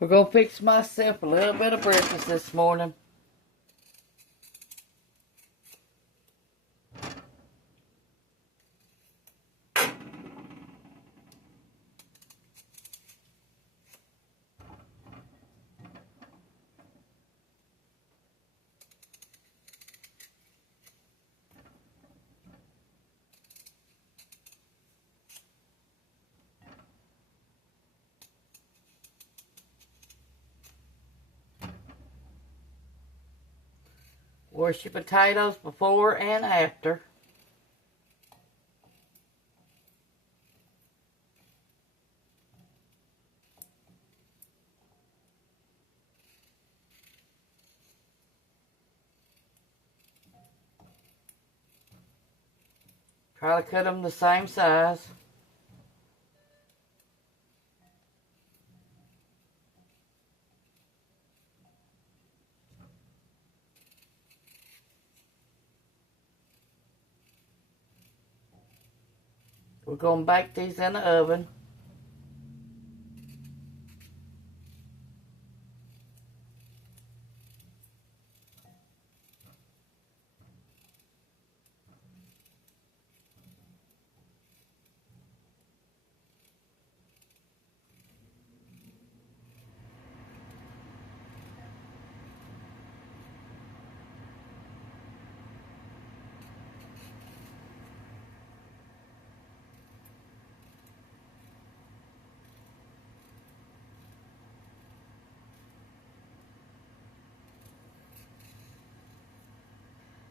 We're going to fix myself a little bit of breakfast this morning. Wash your potatoes before and after. Try to cut them the same size. We're going to bake these in the oven.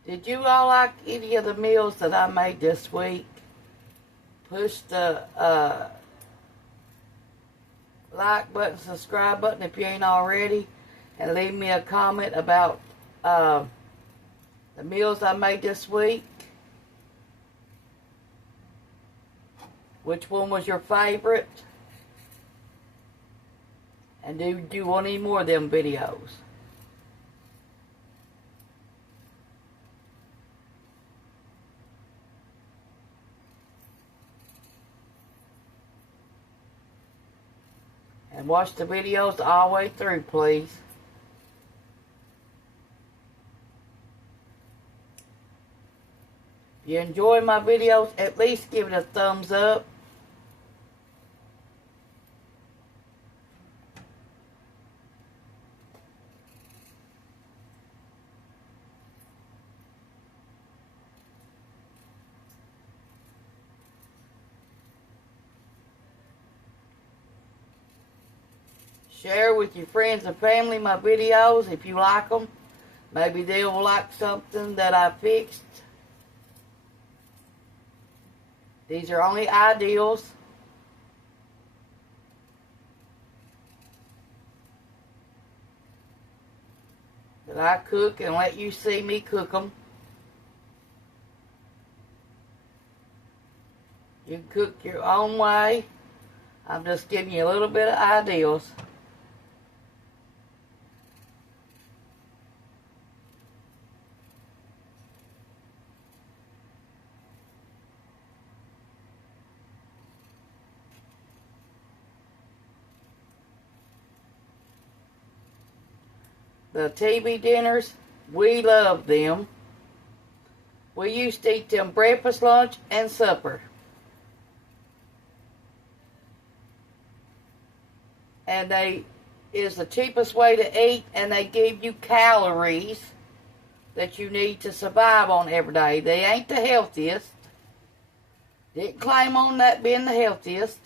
Did you all like any of the meals that I made this week? Push the like button, subscribe button if you ain't already, and leave me a comment about the meals I made this week. Which one was your favorite? And do you want any more of them videos? And watch the videos all the way through, please. If you enjoy my videos, at least give it a thumbs up. Share with your friends and family my videos if you like them. Maybe they'll like something that I fixed. These are only ideals. That I cook and let you see me cook them. You can cook your own way. I'm just giving you a little bit of ideals. The TV dinners, we love them. We used to eat them breakfast, lunch, and supper. And they is the cheapest way to eat, and they give you calories that you need to survive on every day. They ain't the healthiest. Didn't claim on that being the healthiest.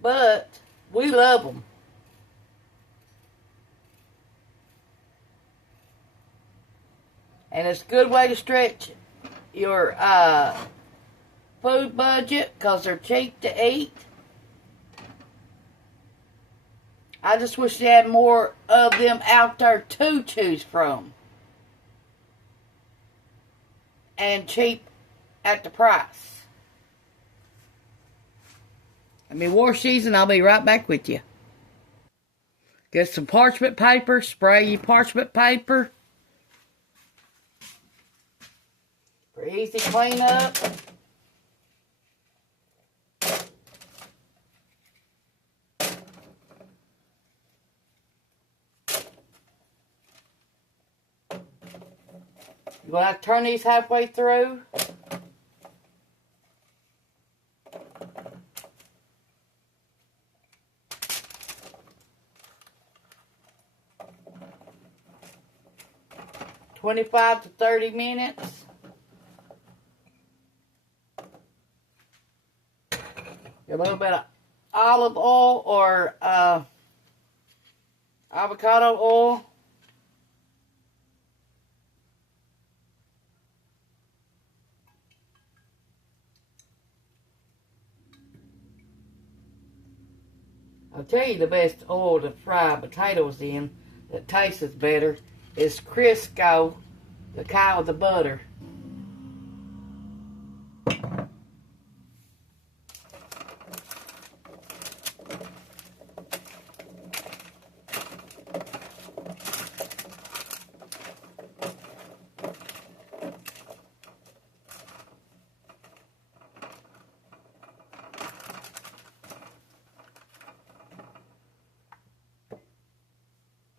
But we love them. And it's a good way to stretch your food budget because they're cheap to eat. I just wish they had more of them out there to choose from. And cheap at the price. Let me wash these and I'll be right back with you. Get some parchment paper. Spray your parchment paper. For easy cleanup. You're going to have to turn these halfway through. "25 to 30 minutes. A little bit of olive oil or avocado oil. I'll tell you the best oil to fry potatoes in that tastes better is Crisco, the kind with the butter.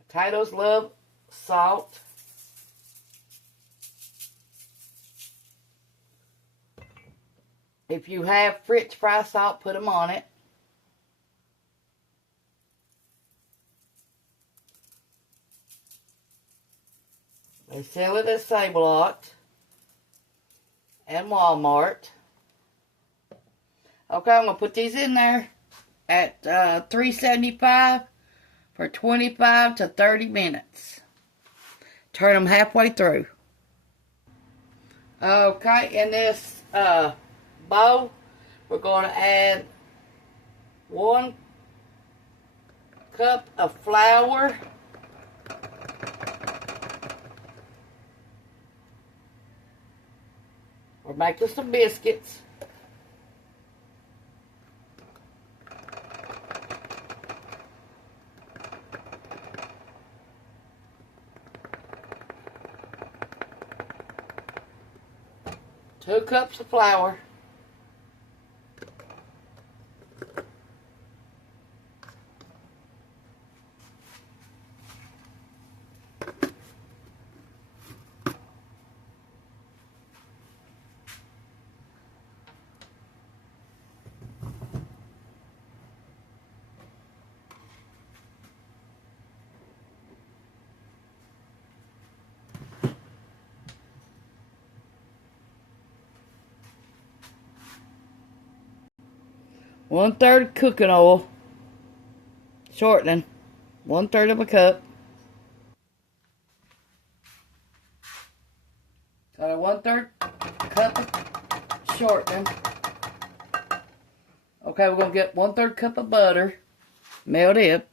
Potatoes love salt. If you have French fry salt, put them on it. They sell it at Save-A-Lot and Walmart. Okay, I'm going to put these in there at $3.75 for 25 to 30 minutes. Turn them halfway through. Okay, in this bowl, we're going to add 1 cup of flour. We're making some biscuits. Two cups of flour. One-third cooking oil, shortening, 1/3 of a cup. Got a 1/3 cup of shortening. Okay, we're going to get 1/3 cup of butter, melt it.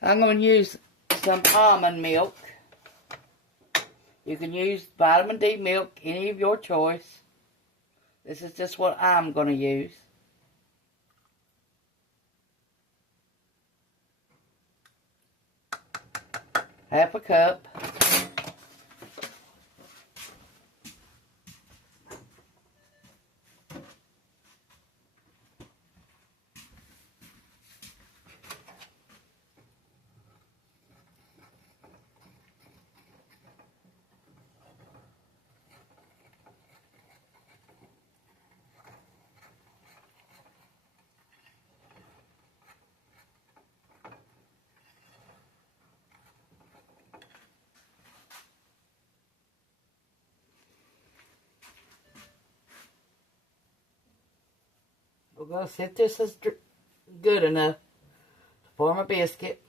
I'm going to use some almond milk. You can use vitamin D milk, any of your choice. This is just what I'm going to use. Half a cup. We're going to set this as good enough to form a biscuit.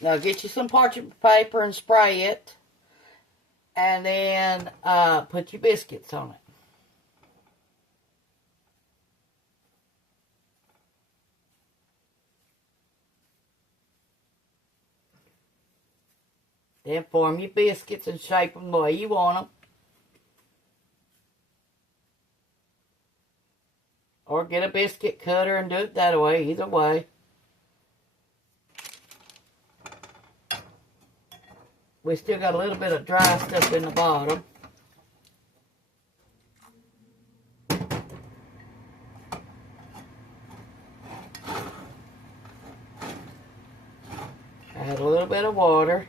Now get you some parchment paper and spray it. And then put your biscuits on it. Then form your biscuits and shape them the way you want them. Or get a biscuit cutter and do it that way, either way. We still got a little bit of dry stuff in the bottom. Add a little bit of water.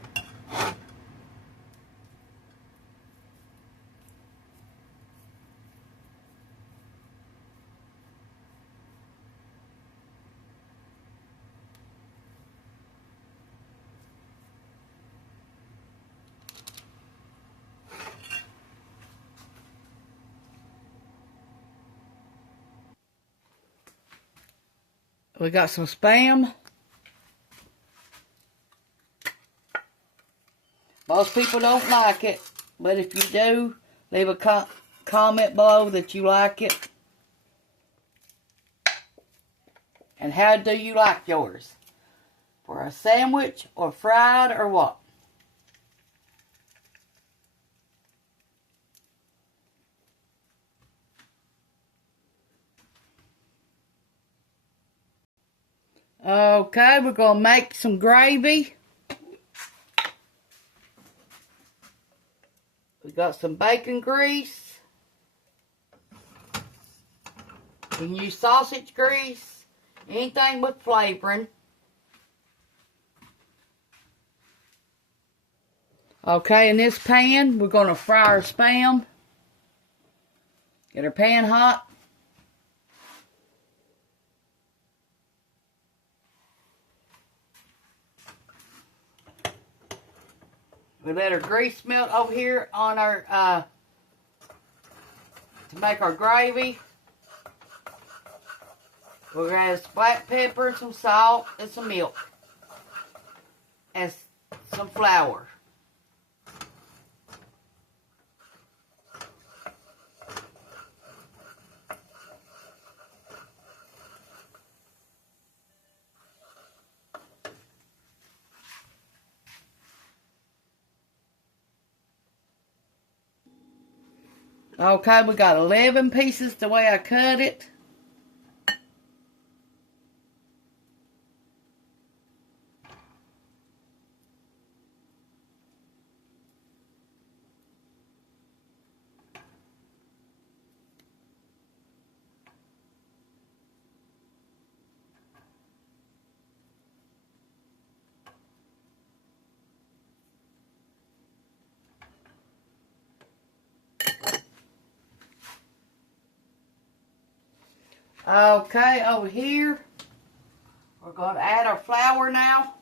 We got some Spam. Most people don't like it, but if you do, leave a comment below that you like it. And how do you like yours? For a sandwich or fried or what? Okay, we're going to make some gravy. We got some bacon grease. You can use sausage grease, anything with flavoring. Okay, in this pan, we're going to fry our Spam. Get our pan hot. We let our grease melt over here on our, to make our gravy. We're going to add some black pepper, some salt, and some milk. And some flour. Okay, we got 11 pieces the way I cut it. Okay, over here, we're going to add our flour now,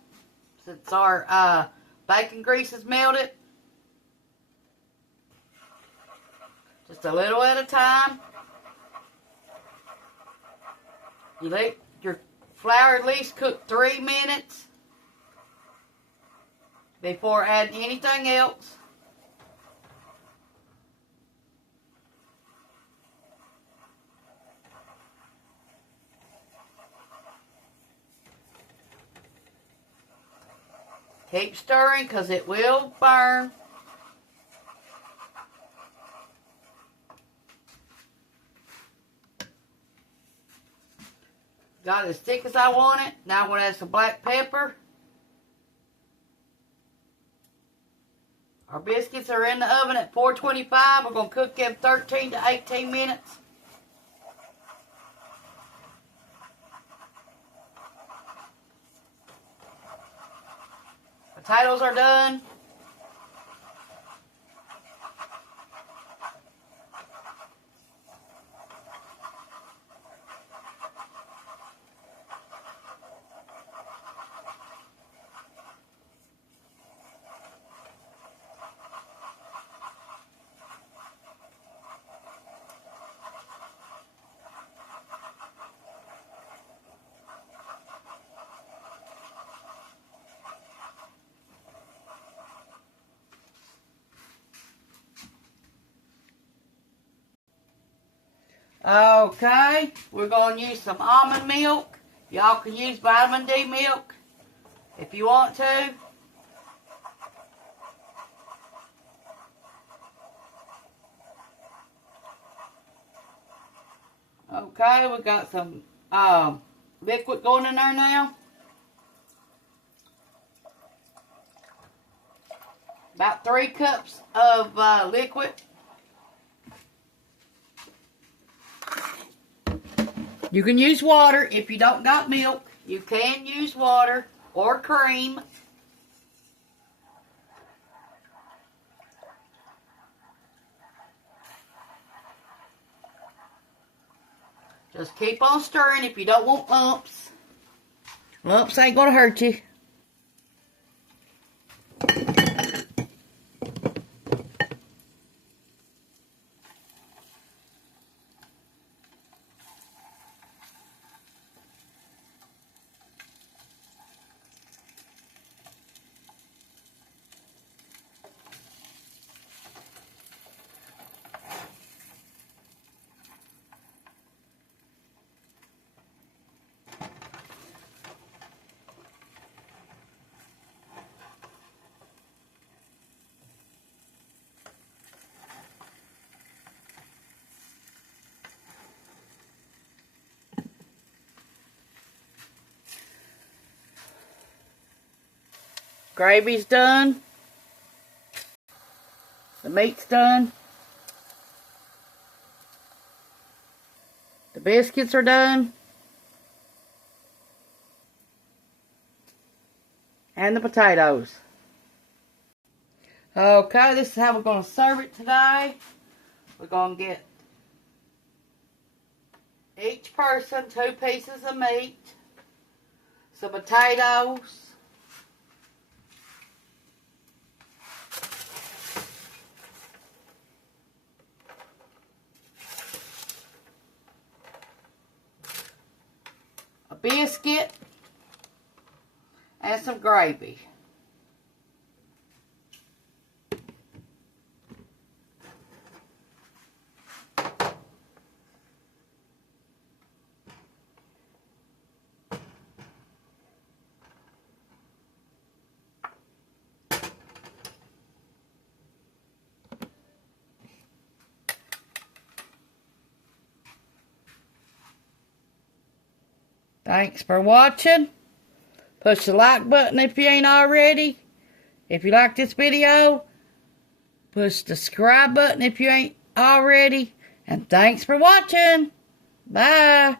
since our bacon grease is melted. Just a little at a time. You let your flour at least cook 3 minutes before adding anything else. Keep stirring because it will burn. Got it as thick as I want it. Now I'm going to add some black pepper. Our biscuits are in the oven at 425. We're going to cook them 13 to 18 minutes. Potatoes are done. Okay, we're going to use some almond milk. Y'all can use vitamin D milk if you want to. Okay, we got some liquid going in there now. About 3 cups of liquid. You can use water if you don't got milk. You can use water or cream. Just keep on stirring if you don't want lumps. Lumps ain't gonna hurt you. Gravy's done. The meat's done. The biscuits are done. And the potatoes. Okay, this is how we're going to serve it today. We're going to get each person 2 pieces of meat, some potatoes, a biscuit, and some gravy. Thanks for watching. Push the like button if you ain't already. If you like this video, push the subscribe button if you ain't already. And thanks for watching. Bye.